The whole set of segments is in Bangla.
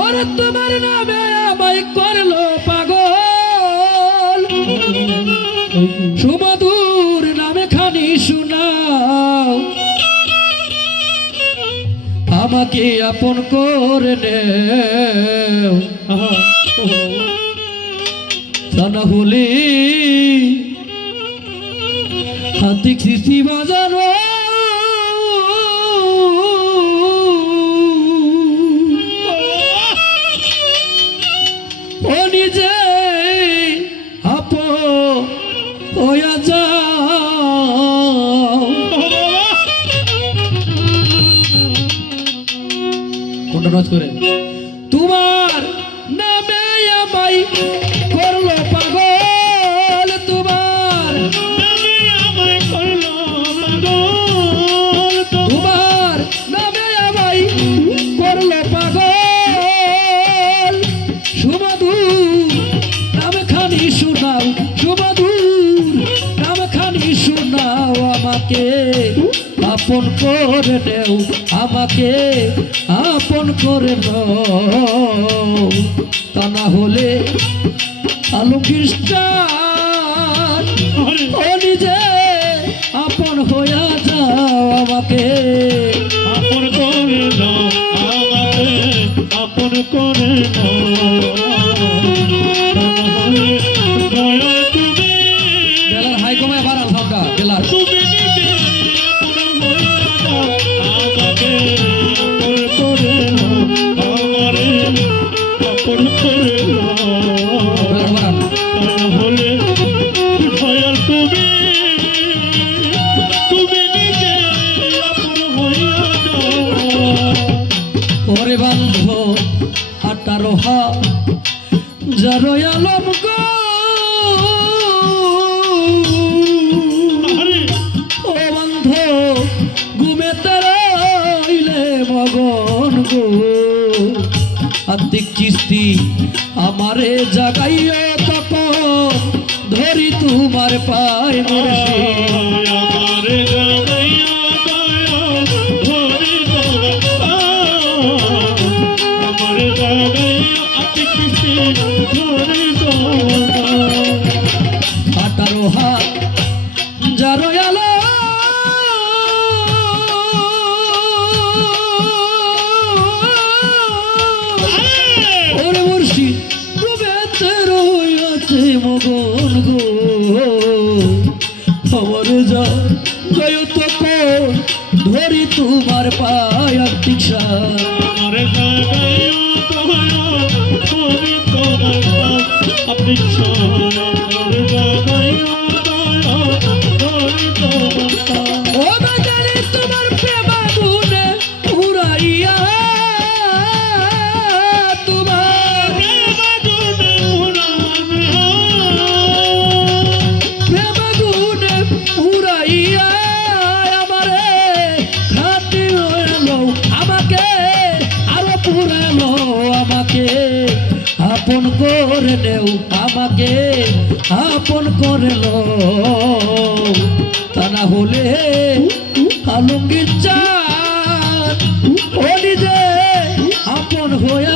ওরে তোমার নামে আমায় করল পাগল। সুমধুর নামে খানি শোনাও। আমাকে আপন করে না বাজানো কোনটা করে। তোমার নামে আমায় আপন করে নেও, আমাকে আপন করে নাও। তা না হলে আলু খ্রিস্টান নিজে আপন হইয়া যাও আমাকে। আপন করে দাও আমাকে আপন করে দাও যারো আলম গো ও বান্ধ ঘুমেতে রইলে মগন গো। আত্মিক চিস্তি আমারে জাগাইও তখন ধরি তোমার পায় মুর্শিদ মগন গো। আমার যা গয় তো কোন ধরি তোমার পায় দীক্ষা আমারে নেও আমাকে আপন করে লো তা না হলে আলঙ্গি চান যে আপন হয়ে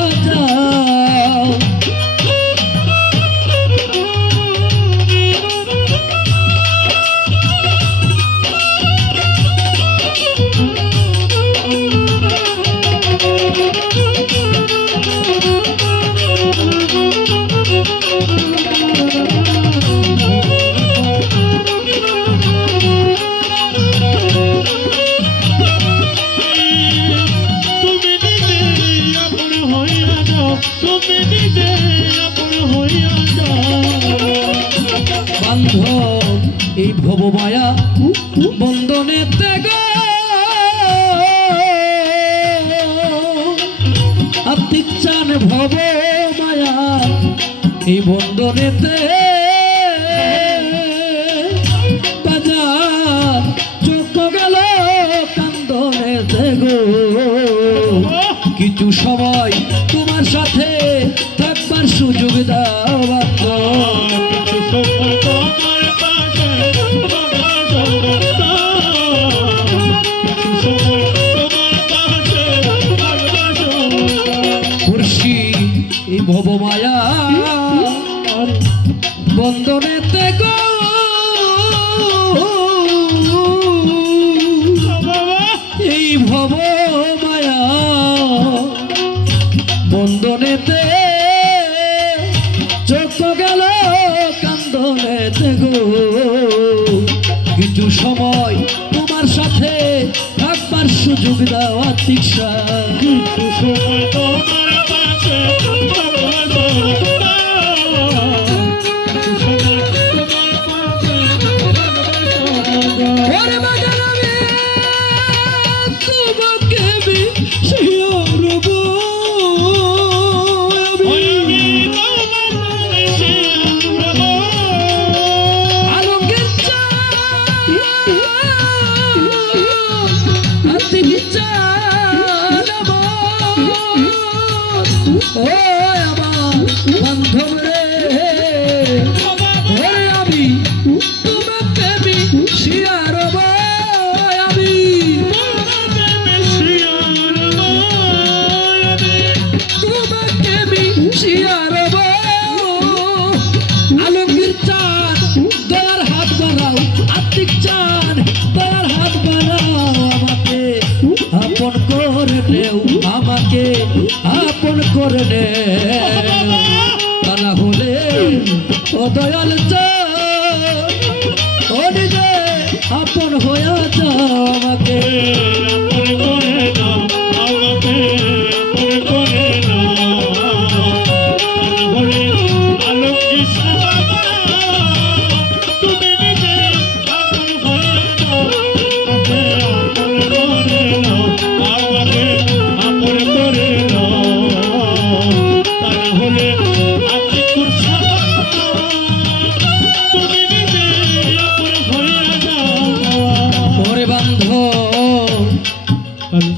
এই বন্দরেতে বাজার চোখ গেল কান্দনেতে গো। কিছু সময় তোমার সাথে থাকবার সুযোগ দাও সুযোগ দেওয়া শিক্ষা। কিন্তু সময় তোমার কেউ আমাকে আপন করে নে। তা না হলে, ও দয়াল ও আপন হয়ে যাও আমাকে।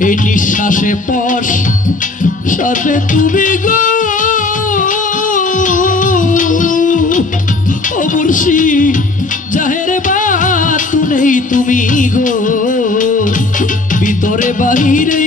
এই নিঃশ্বাসে পশ সাথে তুমি গো। ও মুর্শি জাহের বা তুমি গো। ভিতরে বাহিরে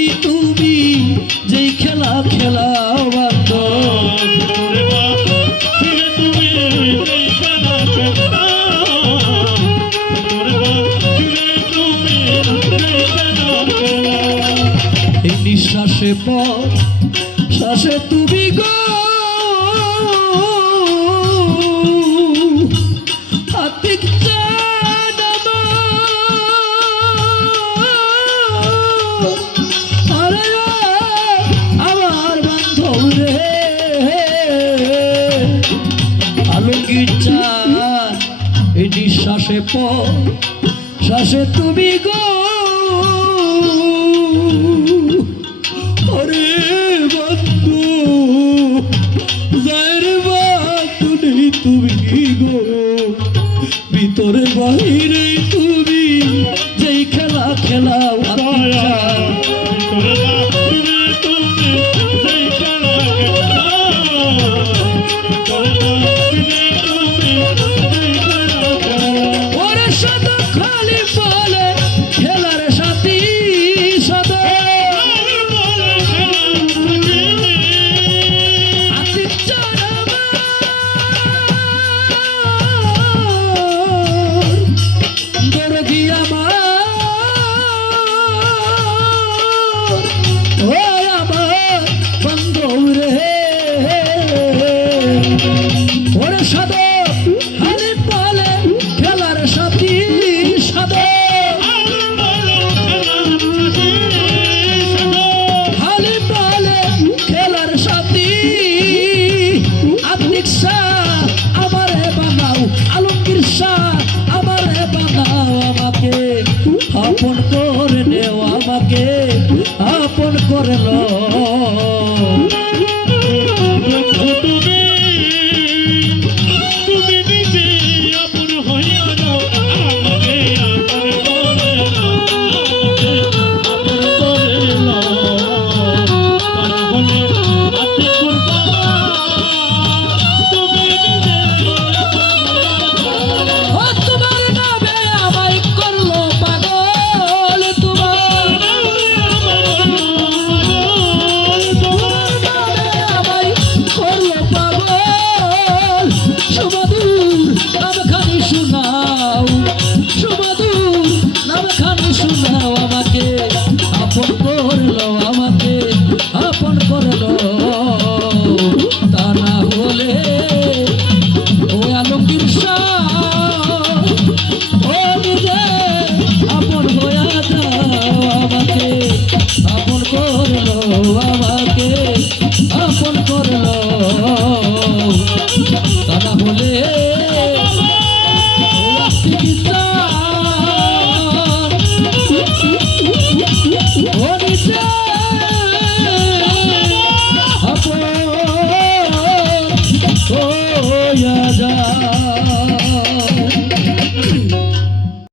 আপন করে নেওয়া আমাকে আপন করে লো তা না হলে